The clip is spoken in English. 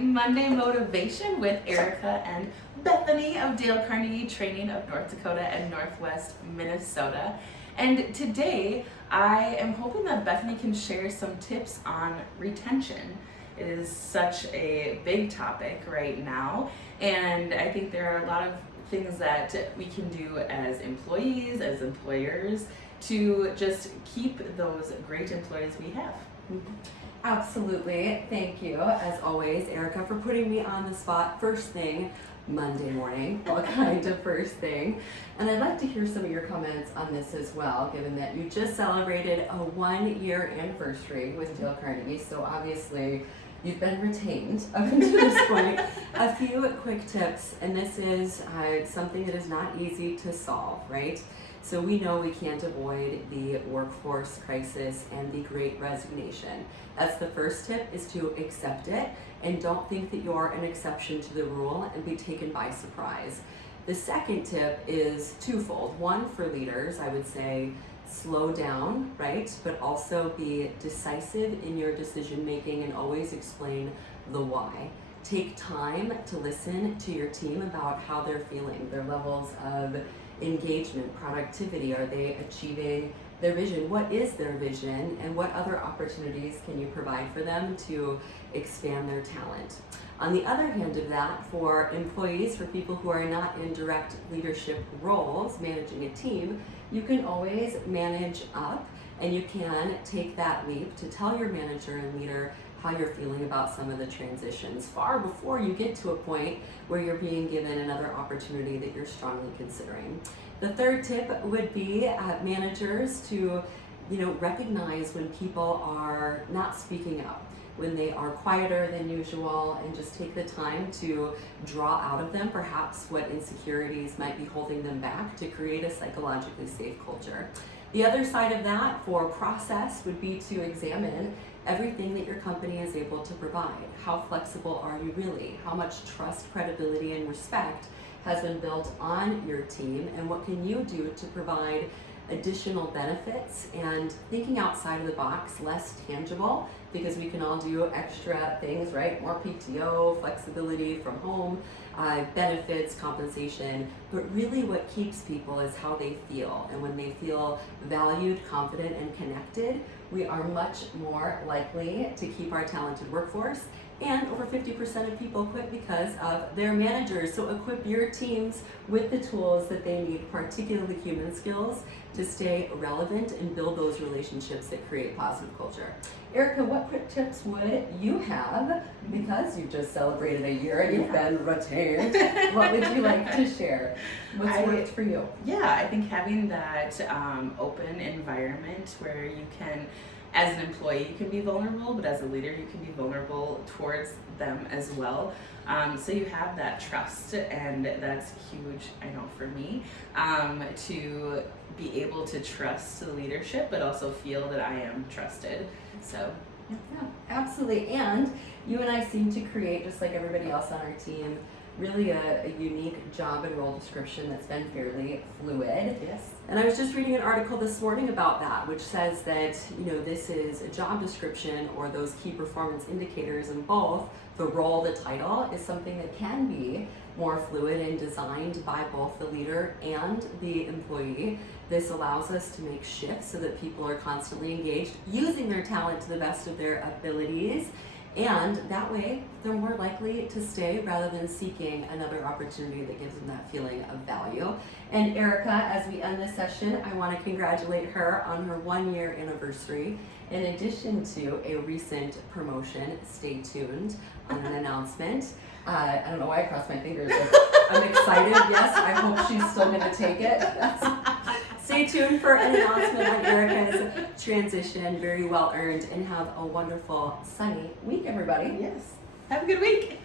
Monday Motivation with Erica and Bethany of Dale Carnegie Training of North Dakota and Northwest Minnesota. And today I am hoping that Bethany can share some tips on retention. It is such a big topic right now, and I think there are a lot of things that we can do as employees, as employers, to just keep those great employees we have. Absolutely. Thank you, as always, Erica, for putting me on the spot first thing Monday morning. What kind of first thing? And I'd like to hear some of your comments on this as well, given that you just celebrated a 1-year anniversary with Dale Carnegie. So obviously, you've been retained up until this point. A few quick tips, and this is something that is not easy to solve, right? So we know we can't avoid the workforce crisis and the great resignation. That's the first tip, is to accept it and don't think that you're an exception to the rule and be taken by surprise. The second tip is twofold. One, for leaders, I would say slow down, right? But also be decisive in your decision making and always explain the why. Take time to listen to your team about how they're feeling, their levels of engagement, productivity. Are they achieving their vision? What is their vision, and what other opportunities can you provide for them to expand their talent? On the other hand of that, for employees, for people who are not in direct leadership roles, managing a team, you can always manage up, and you can take that leap to tell your manager and leader how you're feeling about some of the transitions far before you get to a point where you're being given another opportunity that you're strongly considering. The third tip would be managers to recognize when people are not speaking up, when they are quieter than usual, and just take the time to draw out of them perhaps what insecurities might be holding them back to create a psychologically safe culture. The other side of that for process would be to examine everything that your company is able to provide. How flexible are you really? How much trust, credibility, and respect has been built on your team, and what can you do to provide additional benefits, and thinking outside of the box, less tangible, because we can all do extra things, right? More PTO, flexibility from home, benefits, compensation, but really what keeps people is how they feel. And when they feel valued, confident, and connected, we are much more likely to keep our talented workforce. And over 50% of people quit because of their managers. So equip your teams with the tools that they need, particularly human skills, to stay relevant and build those relationships that create positive culture. Erica, what quick tips would you have, because you've just celebrated a year and you've been retained? What would you like to share? What's worked for you? Yeah, I think having that open environment where you can, as an employee, you can be vulnerable, but as a leader, you can be vulnerable towards them as well. So you have that trust, and that's huge, I know, for me, to be able to trust the leadership, but also feel that I am trusted. So, yeah, absolutely. And you and I seem to create, just like everybody else on our team, really a unique job and role description that's been fairly fluid. Yes. And I was just reading an article this morning about that, which says that, this is a job description, or those key performance indicators in both the role, the title, is something that can be more fluid and designed by both the leader and the employee. This allows us to make shifts so that people are constantly engaged, using their talent to the best of their abilities. And that way, they're more likely to stay rather than seeking another opportunity that gives them that feeling of value. And Erica, as we end this session, I want to congratulate her on her 1-year anniversary. In addition to a recent promotion, stay tuned on an announcement. I don't know why I crossed my fingers. I'm excited. Yes, I hope she's still going to take it. Stay tuned for an announcement on Erica's transition. Very well earned, and have a wonderful sunny week, everybody. Yes. Have a good week.